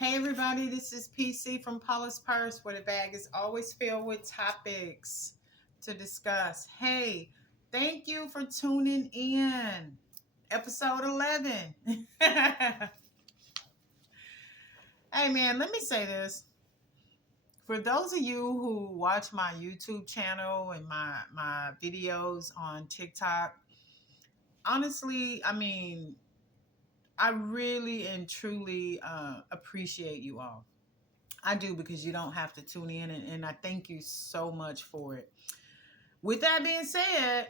Hey everybody, this is PC from Paula's Purse, where the bag is always filled with topics to discuss. Hey, thank you for tuning in. Episode 11. Hey man, let me say this. For those of you who watch my YouTube channel and my videos on TikTok, honestly, I really and truly appreciate you all. I do, because you don't have to tune in, and I thank you so much for it. With that being said,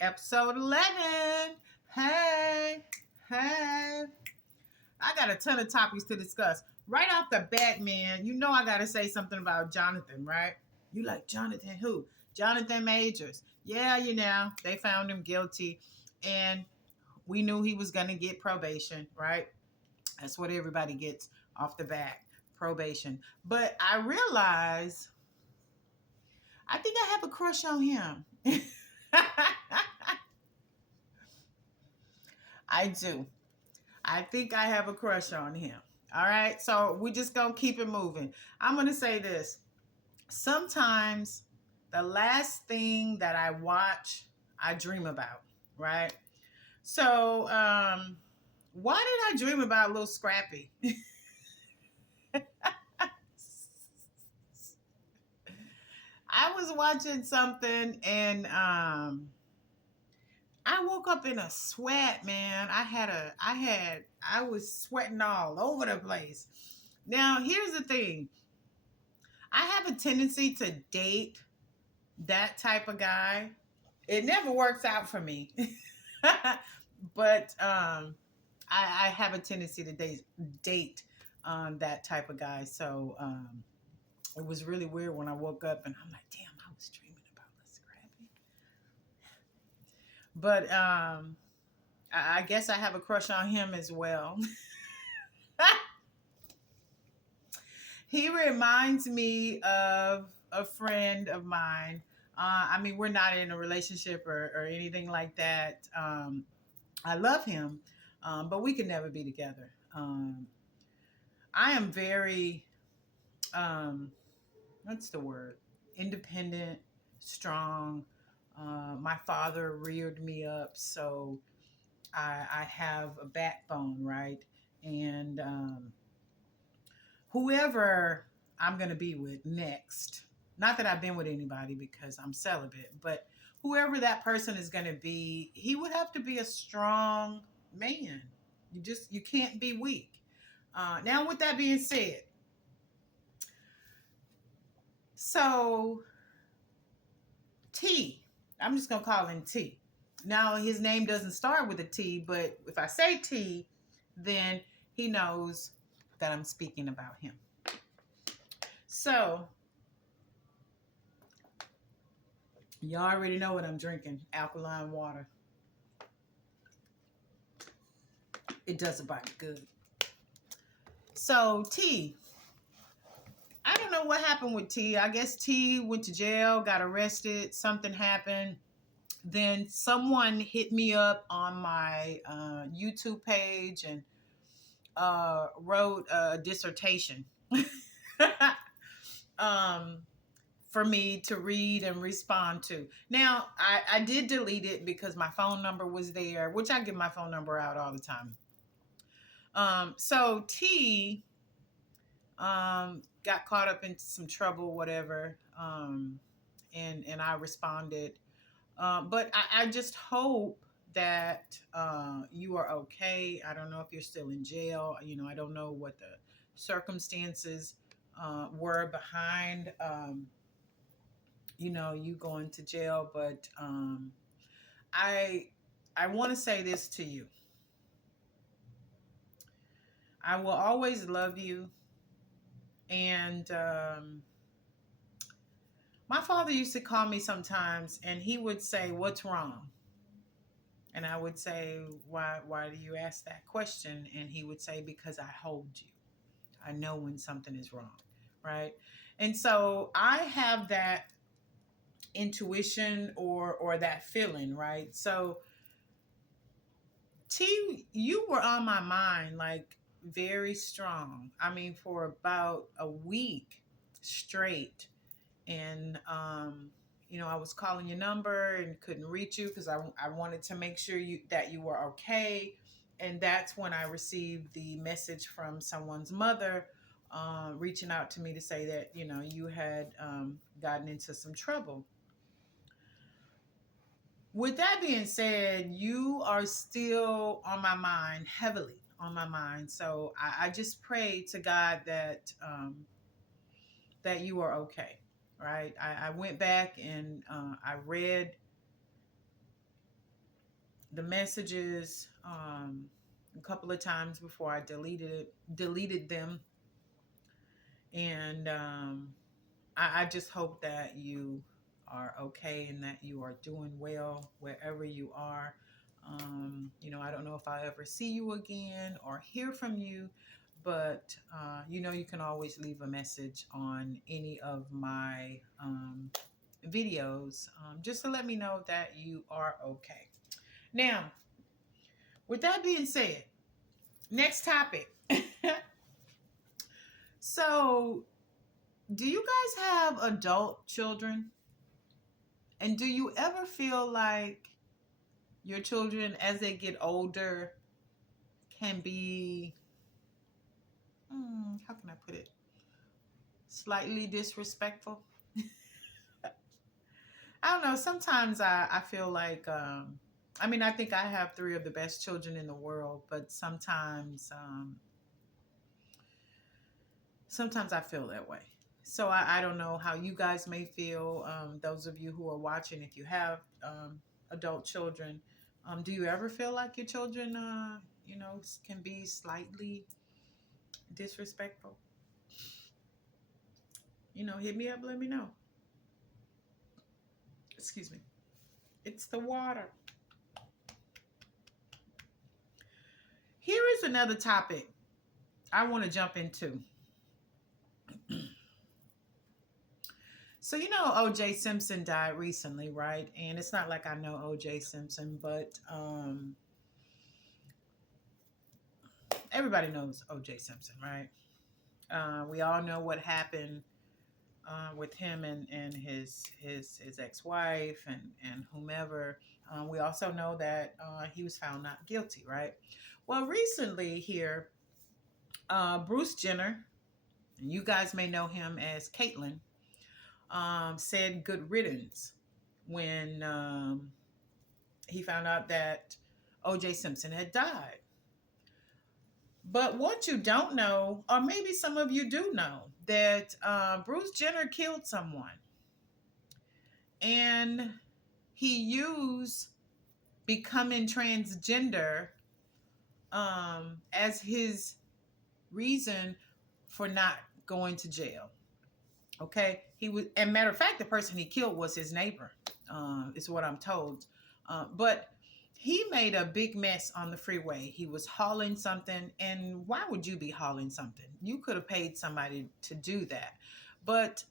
episode 11. Hey, hey. I got a ton of topics to discuss. Right off the bat, man, you know I got to say something about Jonathan, right? You like Jonathan who? Jonathan Majors. Yeah, they found him guilty, and we knew he was going to get probation, right? That's what everybody gets off the bat, probation. But I realize I think I have a crush on him. I do. I think I have a crush on him. All right. So we just going to keep it moving. I'm going to say this. Sometimes the last thing that I watch, I dream about, right? So, why did I dream about Little Scrappy? I was watching something, and I woke up in a sweat, man. I was sweating all over the place. Now, here's the thing. I have a tendency to date that type of guy. It never works out for me. But I have a tendency to date that type of guy. So it was really weird when I woke up and I'm like, damn, I was dreaming about Let's Scrappy. But I guess I have a crush on him as well. He reminds me of a friend of mine. We're not in a relationship or anything like that. I love him, but we could never be together. I am very, what's the word? Independent, strong. My father reared me up, so I have a backbone, right? And whoever I'm going to be with next, not that I've been with anybody because I'm celibate, but whoever that person is going to be, he would have to be a strong man. You can't be weak. Now, with that being said, so T, I'm just going to call him T. Now, his name doesn't start with a T, but if I say T, then he knows that I'm speaking about him. So, you already know what I'm drinking. Alkaline water. It does a body good. So, T. I don't know what happened with T. I guess T went to jail, got arrested. Something happened. Then someone hit me up on my YouTube page and wrote a dissertation for me to read and respond to. Now, I did delete it because my phone number was there, which I give my phone number out all the time. So T got caught up into some trouble, whatever, and I responded. But I just hope that you are okay. I don't know if you're still in jail. I don't know what the circumstances were behind, you going to jail. But I want to say this to you. I will always love you. And my father used to call me sometimes, and he would say, "What's wrong?" And I would say, why do you ask that question? And he would say, because I hold you. I know when something is wrong, right? And so I have that intuition or that feeling, right? So T, you were on my mind like very strong. I mean, for about a week straight. And, I was calling your number and couldn't reach you because I wanted to make sure that you were okay. And that's when I received the message from someone's mother reaching out to me to say that, you had gotten into some trouble. With that being said, you are still on my mind, heavily on my mind. So I just pray to God that you are okay, right? I went back and I read the messages a couple of times before I deleted them, and I just hope that you are okay and that you are doing well wherever you are. I don't know if I'll ever see you again or hear from you, but you can always leave a message on any of my videos just to let me know that you are okay. Now, with that being said, next topic. So, do you guys have adult children? And do you ever feel like your children, as they get older, can be, how can I put it, slightly disrespectful? I don't know. Sometimes I feel like, I think I have three of the best children in the world, but sometimes I feel that way. So I don't know how you guys may feel. Those of you who are watching, if you have adult children, do you ever feel like your children, can be slightly disrespectful? Hit me up, let me know. Excuse me. It's the water. Here is another topic I want to jump into. So, OJ Simpson died recently, right? And it's not like I know OJ Simpson, but everybody knows OJ Simpson, right? We all know what happened with him and his ex-wife and whomever. We also know that he was found not guilty, right? Well, recently here, Bruce Jenner, and you guys may know him as Caitlyn, said good riddance when he found out that OJ Simpson had died. But what you don't know, or maybe some of you do know, that Bruce Jenner killed someone. And he used becoming transgender as his reason for not going to jail. Okay, he was, and matter of fact, the person he killed was his neighbor, is what I'm told. But he made a big mess on the freeway. He was hauling something, and why would you be hauling something? You could have paid somebody to do that. But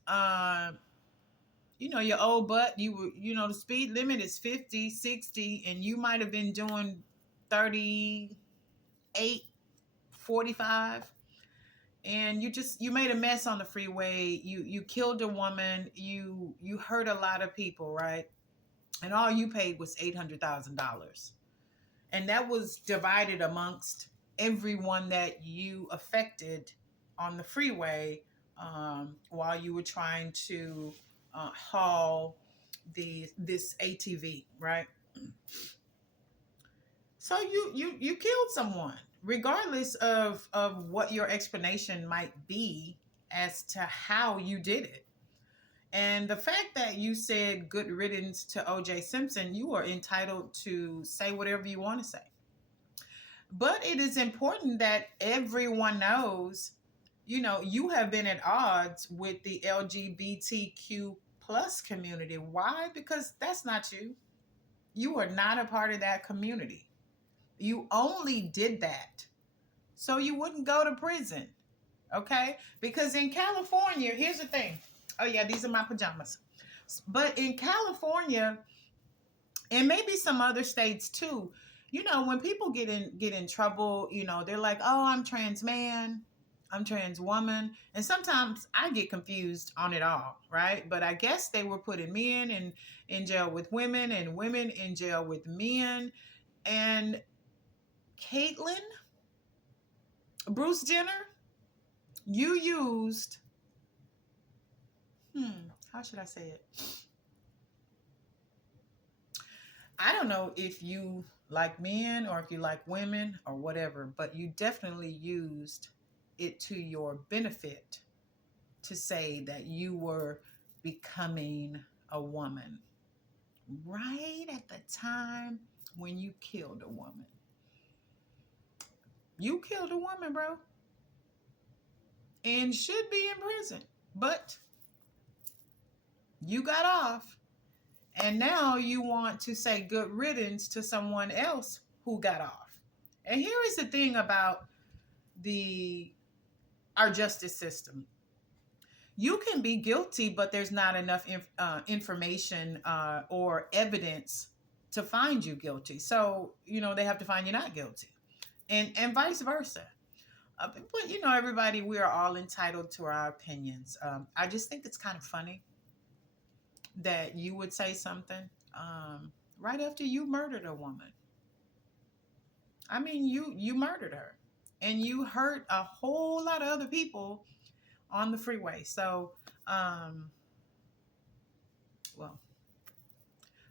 your old butt, the speed limit is 50, 60, and you might have been doing 38, 45. And you made a mess on the freeway. You killed a woman. You hurt a lot of people, right? And all you paid was $800,000, and that was divided amongst everyone that you affected on the freeway while you were trying to haul this ATV, right? So you killed someone, regardless of what your explanation might be as to how you did it. And the fact that you said good riddance to OJ Simpson, you are entitled to say whatever you want to say. But it is important that everyone knows, you have been at odds with the LGBTQ plus community. Why? Because that's not you. You are not a part of that community. You only did that so you wouldn't go to prison. Okay? Because in California, here's the thing. Oh, yeah, these are my pajamas. But in California, and maybe some other states too, When people get in trouble, they're like, "Oh, I'm trans man, I'm trans woman," and sometimes I get confused on it all, right? But I guess they were putting men in jail with women and women in jail with men. And Caitlyn, Bruce Jenner, you used, how should I say it? I don't know if you like men or if you like women or whatever, but you definitely used it to your benefit to say that you were becoming a woman right at the time when you killed a woman. You killed a woman, bro, and should be in prison. But you got off, and now you want to say good riddance to someone else who got off. And here is the thing about the our justice system. You can be guilty, but there's not enough information or evidence to find you guilty. So they have to find you not guilty, and vice versa. But everybody, we are all entitled to our opinions. I just think it's kind of funny that you would say something right after you murdered a woman. I mean, you murdered her, and you hurt a whole lot of other people on the freeway. So, well,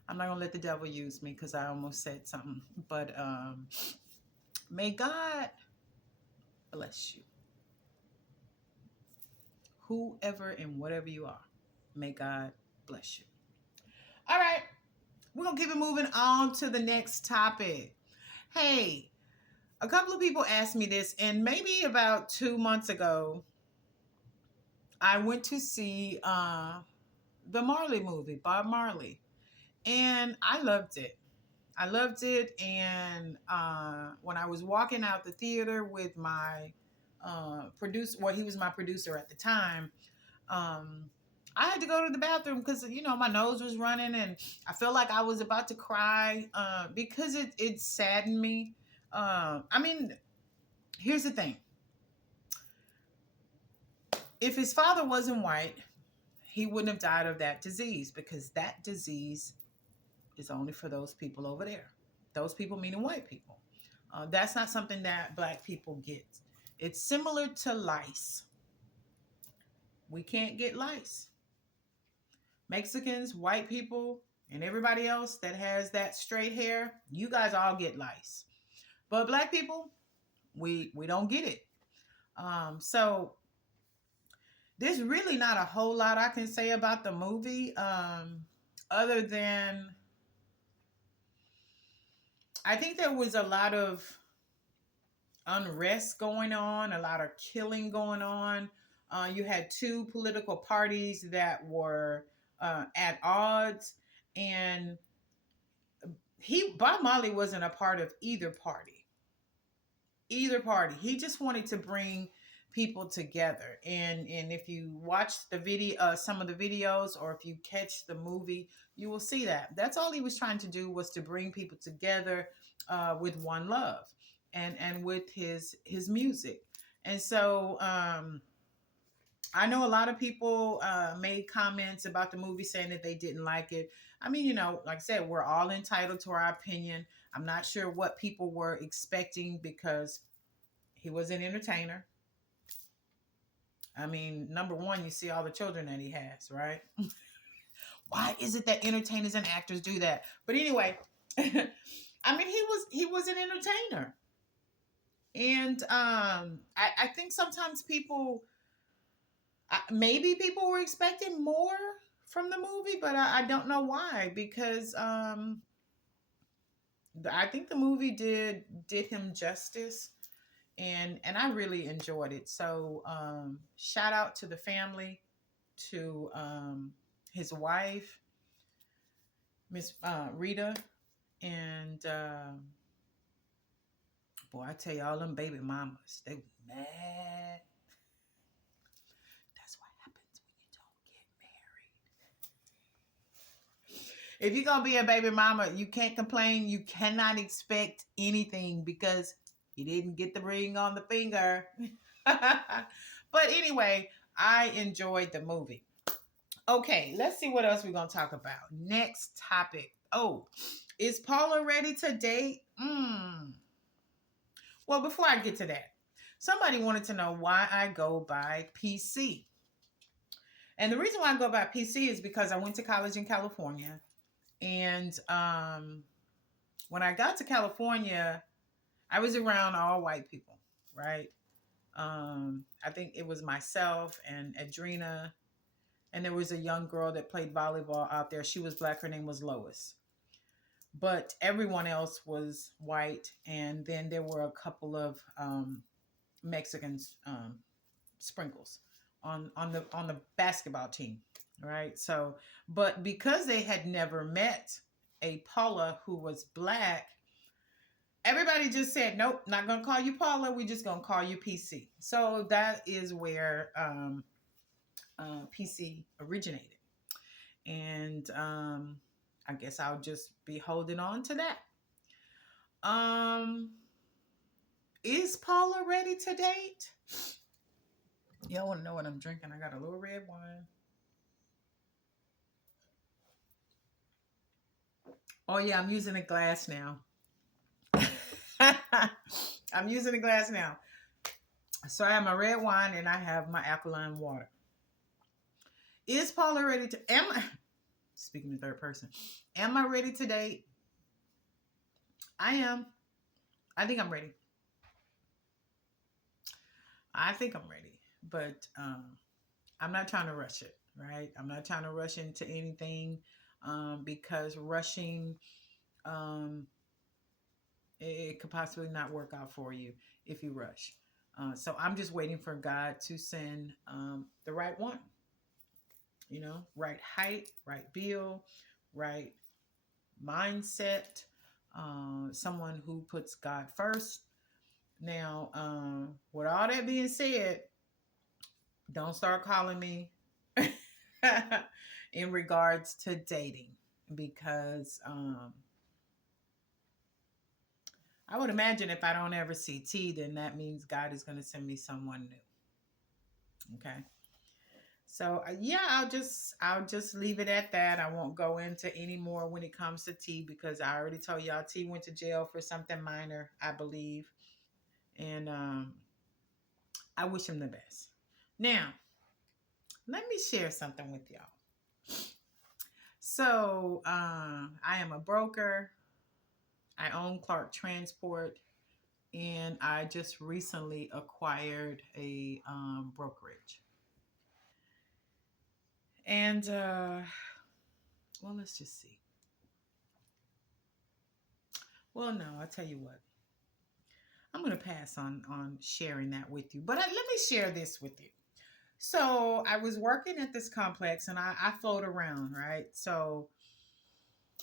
I'm not gonna let the devil use me because I almost said something. But may God bless you, whoever and whatever you are. May God bless you. All right, we're gonna keep it moving on to the next topic. Hey, a couple of people asked me this, and maybe about 2 months ago, I went to see the Marley movie, Bob Marley, and I loved it. I loved it, and when I was walking out the theater with my producer, well, he was my producer at the time. Um, I had to go to the bathroom because my nose was running, and I felt like I was about to cry because it saddened me. I mean, here's the thing: if his father wasn't white, he wouldn't have died of that disease, because that disease is only for those people over there. Those people meaning white people. That's not something that black people get. It's similar to lice. We can't get lice. Mexicans, white people, and everybody else that has that straight hair, you guys all get lice. But black people, we don't get it. So there's really not a whole lot I can say about the movie, other than I think there was a lot of unrest going on, a lot of killing going on. You had two political parties that were at odds, and Bob Marley wasn't a part of either party. Either party. He just wanted to bring people together. And if you watch the video, some of the videos, or if you catch the movie, you will see that. That's all he was trying to do, was to bring people together with one love, and with his music. And so I know a lot of people made comments about the movie saying that they didn't like it. I mean, like I said, we're all entitled to our opinion. I'm not sure what people were expecting, because he was an entertainer. I mean, number one, you see all the children that he has, right? Why is it that entertainers and actors do that? But anyway, I mean, he was an entertainer. And I think sometimes maybe people were expecting more from the movie, but I don't know why, because I think the movie did him justice, and I really enjoyed it. So shout out to the family, to his wife, Miss Rita, and boy, I tell you, all them baby mamas, they were mad. That's what happens when you don't get married. If you're gonna be a baby mama, you can't complain. You cannot expect anything because you didn't get the ring on the finger. But anyway, I enjoyed the movie. Okay, let's see what else we're gonna talk about. Next topic. Oh, is Paula ready to date? Well, before I get to that, somebody wanted to know why I go by PC. And the reason why I go by PC is because I went to college in California. And when I got to California, I was around all white people, right? I think it was myself and Adrena, and there was a young girl that played volleyball out there. She was black. Her name was Lois. But everyone else was white. And then there were a couple of Mexicans sprinkles on the basketball team, right? So, but because they had never met a Paula who was black, everybody just said, nope, not gonna call you Paula, we just gonna call you PC. So that is where PC originated. And I guess I'll just be holding on to that. Is Paula ready to date? Y'all want to know what I'm drinking? I got a little red wine. Oh yeah, I'm using a glass now. I'm using a glass now. So I have my red wine and I have my alkaline water. Is Paula ready to? Speaking in third person, am I ready to date? I am. I think I'm ready. I think I'm ready, but I'm not trying to rush it. Right? I'm not trying to rush into anything because rushing it could possibly not work out for you if you rush. So I'm just waiting for God to send the right one. You know, right height, right build, right mindset. Someone who puts God first. Now, with all that being said, don't start calling me in regards to dating because I would imagine if I don't ever see T, then that means God is going to send me someone new. Okay. So yeah, I'll just leave it at that. I won't go into any more when it comes to T because I already told y'all T went to jail for something minor, I believe, and I wish him the best. Now, let me share something with y'all. So I am a broker. I own Clark Transport, and I just recently acquired a brokerage. And well, let's just see. Well, no, I'll tell you what. I'm going to pass on sharing that with you. But let me share this with you. So I was working at this complex and I float around, right? So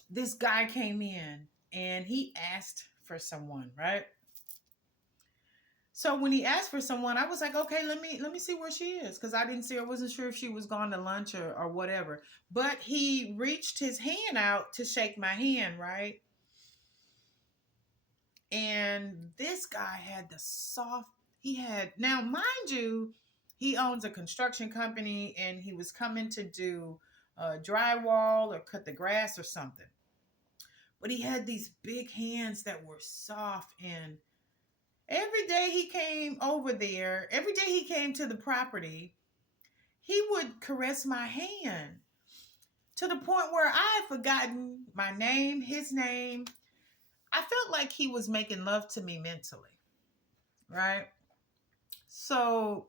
this guy came in and he asked for someone, right? So when he asked for someone, I was like, okay, let me see where she is. Because I didn't see her. I wasn't sure if she was gone to lunch or whatever. But he reached his hand out to shake my hand, right? And this guy had now mind you, he owns a construction company and he was coming to do drywall or cut the grass or something. But he had these big hands that were soft, and every day he came over there, every day he came to the property, he would caress my hand to the point where I had forgotten my name, his name. I felt like he was making love to me mentally, right? So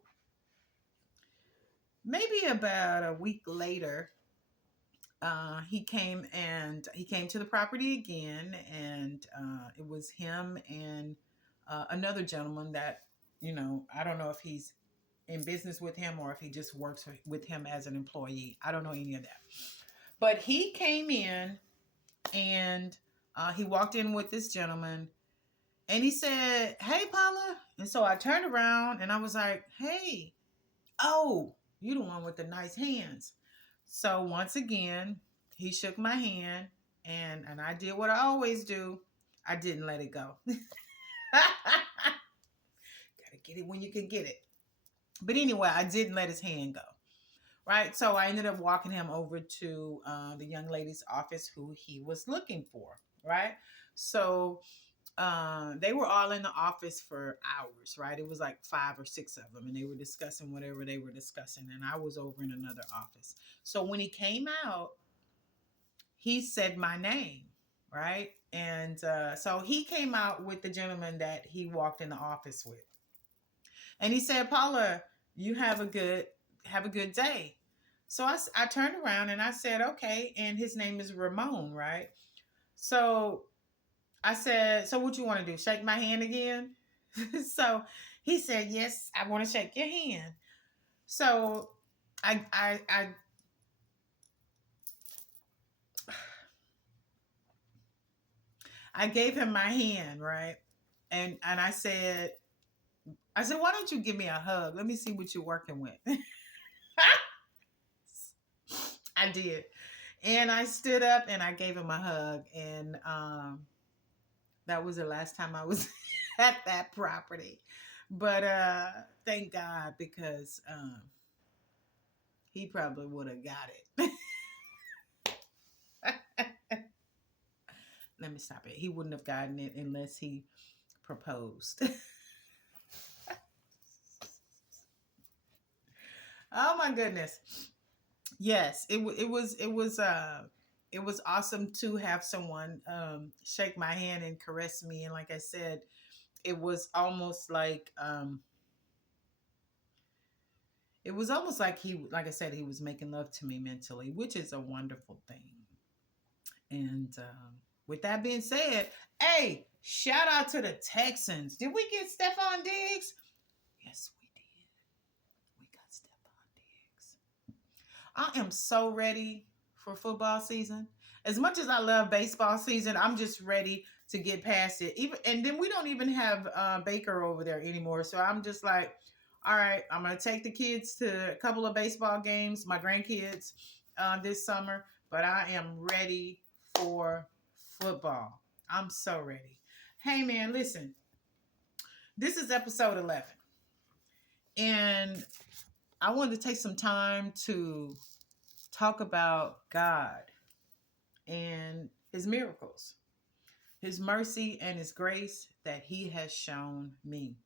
maybe about a week later, he came to the property again, and it was him and another gentleman that I don't know if he's in business with him or if he just works with him as an employee. I don't know any of that. But he came in and he walked in with this gentleman and he said, "Hey, Paula." And so I turned around and I was like, "Hey, oh, you the one with the nice hands." So once again, he shook my hand And I did what I always do. I didn't let it go. Gotta get it when you can get it. But anyway, I didn't let his hand go. Right. So I ended up walking him over to the young lady's office who he was looking for. Right. So they were all in the office for hours, right? It was like 5 or 6 of them, and they were discussing whatever they were discussing, and I was over in another office. So when he came out, he said my name, right? And so he came out with the gentleman that he walked in the office with, and he said, "Paula, you have a good day." So I turned around and I said, "Okay," and his name is Ramon, right? So I said, "So what you want to do? Shake my hand again?" So he said, "Yes, I want to shake your hand." So I I I I gave him my hand, right? And I said, "Why don't you give me a hug? Let me see what you're working with." I did. And I stood up and I gave him a hug, and that was the last time I was at that property. But thank God, because he probably would have got it. Let me stop it. He wouldn't have gotten it unless he proposed. Oh my goodness. Yes, it was awesome to have someone shake my hand and caress me, and like I said, it was almost like like I said, he was making love to me mentally, which is a wonderful thing. And with that being said, hey, shout out to the Texans. Did we get Stephon Diggs? Yes, we did. We got Stephon Diggs. I am so ready for football season. As much as I love baseball season, I'm just ready to get past it. Even and then we don't even have Baker over there anymore. So I'm just like, all right, I'm gonna take the kids to a couple of baseball games, my grandkids, this summer. But I am ready for football. I'm so ready. Hey man, listen. This is episode 11, and I wanted to take some time to talk about God and his miracles, his mercy and his grace that he has shown me.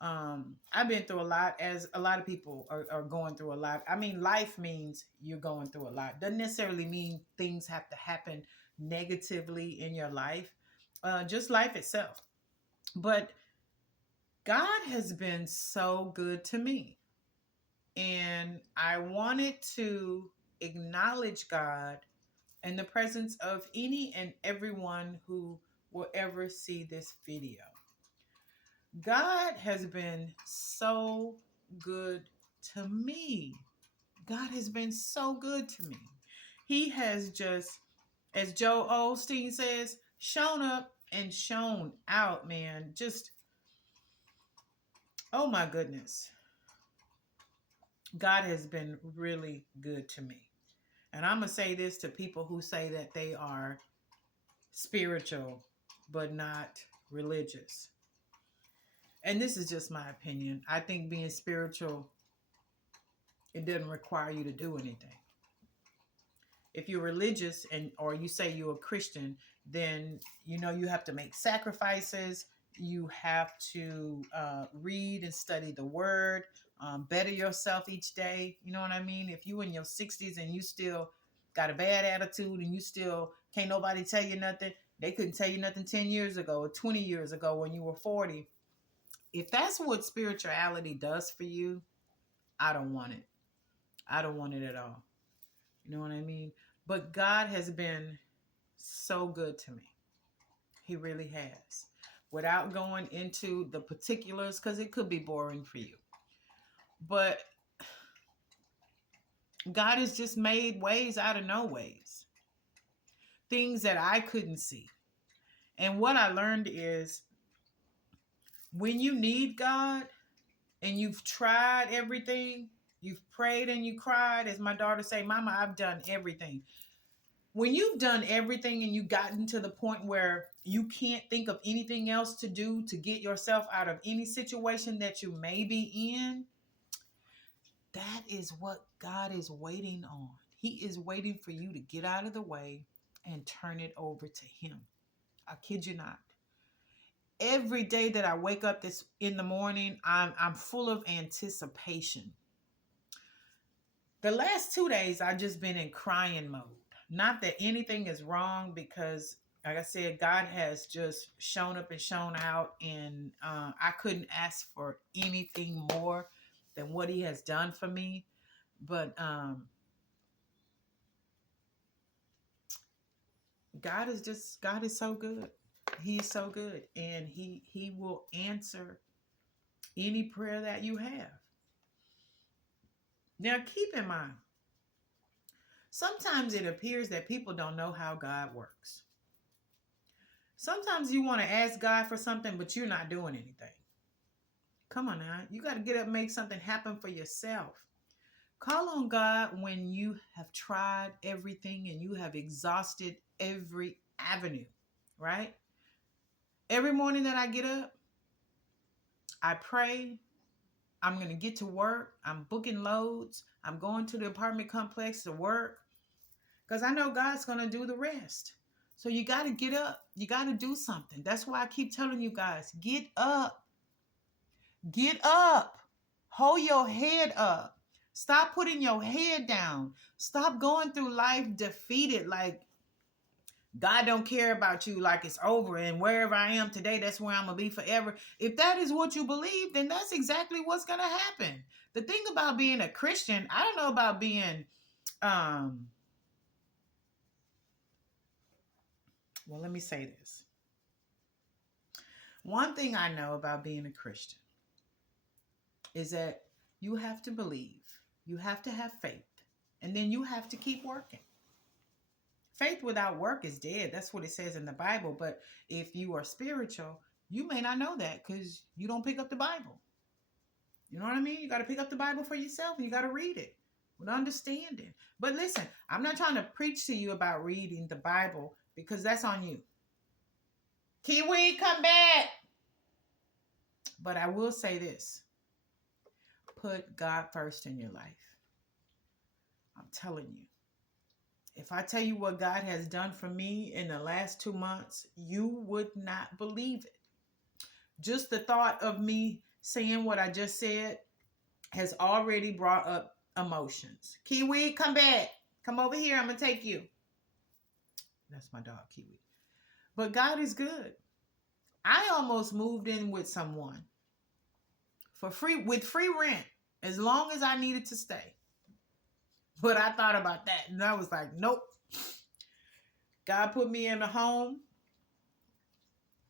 I've been through a lot, as a lot of people are going through a lot. I mean, life means you're going through a lot. Doesn't necessarily mean things have to happen negatively in your life, just life itself. But God has been so good to me. And I wanted to acknowledge God in the presence of any and everyone who will ever see this video. God has been so good to me. God has been so good to me. He has just, as Joe Osteen says, shown up and shown out, man. Just, oh my goodness. God has been really good to me. And I'm going to say this to people who say that they are spiritual but not religious. And this is just my opinion. I think being spiritual, it doesn't require you to do anything. If you're religious and or you say you're a Christian, then you know you have to make sacrifices. You have to read and study the word, better yourself each day. You know what I mean? If you in your 60s and you still got a bad attitude and you still can't nobody tell you nothing, they couldn't tell you nothing 10 years ago or 20 years ago when you were 40. If that's what spirituality does for you, I don't want it. I don't want it at all. You know what I mean? But God has been so good to me. He really has. Without going into the particulars, because it could be boring for you. But God has just made ways out of no ways. Things that I couldn't see. And what I learned is when you need God and you've tried everything, you've prayed and you cried, as my daughter say, Mama, I've done everything. When you've done everything and you've gotten to the point where you can't think of anything else to do to get yourself out of any situation that you may be in, that is what God is waiting on. He is waiting for you to get out of the way and turn it over to Him. I kid you not. Every day that I wake up this in the morning, I'm full of anticipation. The last 2 days, I've just been in crying mode. Not that anything is wrong, because, like I said, God has just shown up and shown out, and I couldn't ask for anything more than what He has done for me. But God is so good. He's so good, and He will answer any prayer that you have. Now, keep in mind, sometimes it appears that people don't know how God works. Sometimes you want to ask God for something, but you're not doing anything. Come on now. You got to get up and make something happen for yourself. Call on God when you have tried everything and you have exhausted every avenue, right? Every morning that I get up, I pray. I'm going to get to work. I'm booking loads. I'm going to the apartment complex to work, because I know God's going to do the rest. So you got to get up. You got to do something. That's why I keep telling you guys, get up. Get up. Hold your head up. Stop putting your head down. Stop going through life defeated, like God don't care about you, like it's over, and wherever I am today, that's where I'm going to be forever. If that is what you believe, then that's exactly what's going to happen. The thing about being a Christian, I don't know about being, well, let me say this. One thing I know about being a Christian is that you have to believe, you have to have faith, and then you have to keep working. Faith without work is dead. That's what it says in the Bible. But if you are spiritual, you may not know that because you don't pick up the Bible. You know what I mean? You got to pick up the Bible for yourself, and you got to read it with understanding. But listen, I'm not trying to preach to you about reading the Bible, because that's on you. Kiwi, come back. But I will say this. Put God first in your life. I'm telling you. If I tell you what God has done for me in the last 2 months, you would not believe it. Just the thought of me saying what I just said has already brought up emotions. Kiwi, come back. Come over here. I'm going to take you. That's my dog, Kiwi. But God is good. I almost moved in with someone for free, with free rent, as long as I needed to stay. But I thought about that, and I was like, nope. God put me in a home,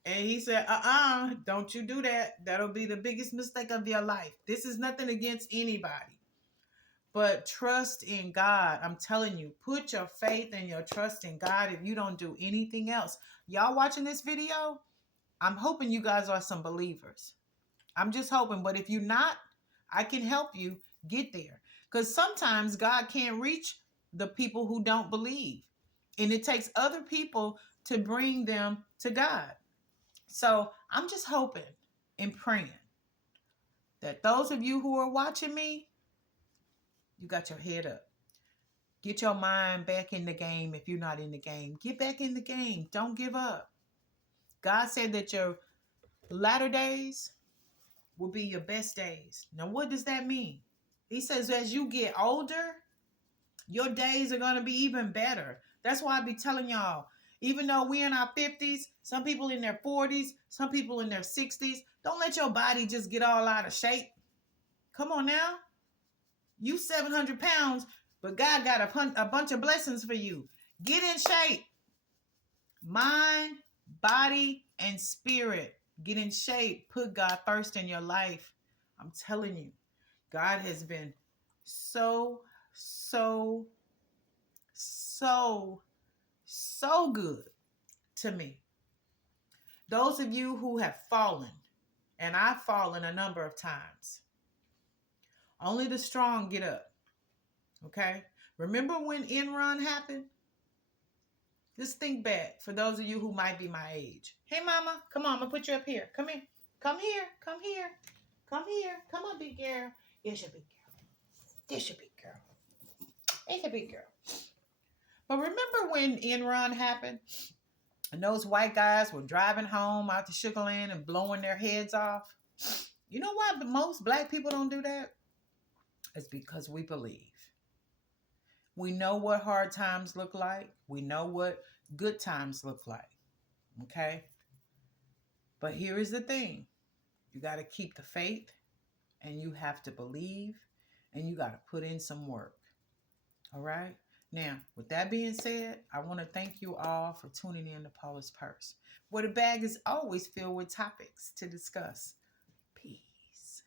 and He said, don't you do that. That'll be the biggest mistake of your life. This is nothing against anybody, but trust in God. I'm telling you, put your faith and your trust in God if you don't do anything else. Y'all watching this video, I'm hoping you guys are some believers. I'm just hoping, but if you're not, I can help you get there. Because sometimes God can't reach the people who don't believe. And it takes other people to bring them to God. So I'm just hoping and praying that those of you who are watching me, you got your head up. Get your mind back in the game if you're not in the game. Get back in the game. Don't give up. God said that your latter days will be your best days. Now, what does that mean? He says as you get older, your days are going to be even better. That's why I be telling y'all, even though we're in our 50s, some people in their 40s, some people in their 60s, don't let your body just get all out of shape. Come on now. You 700 pounds, but God got a bunch of blessings for you. Get in shape. Mind, body, and spirit. Get in shape. Put God first in your life. I'm telling you, God has been so good to me. Those of you who have fallen, and I've fallen a number of times, only the strong get up. Okay? Remember when Enron happened? Just think back for those of you who might be my age. Hey, mama, come on, I'm gonna put you up here. Come here. Come here. Come here. Come here. Come on, big girl. Here's your big girl. This your big girl. It's a big girl. But remember when Enron happened and those white guys were driving home out to Sugar Land and blowing their heads off? You know why most black people don't do that? It's because we believe. We know what hard times look like. We know what good times look like. Okay? But here is the thing. You got to keep the faith and you have to believe and you got to put in some work. All right? Now, with that being said, I want to thank you all for tuning in to Paula's Purse, where the bag is always filled with topics to discuss. Peace.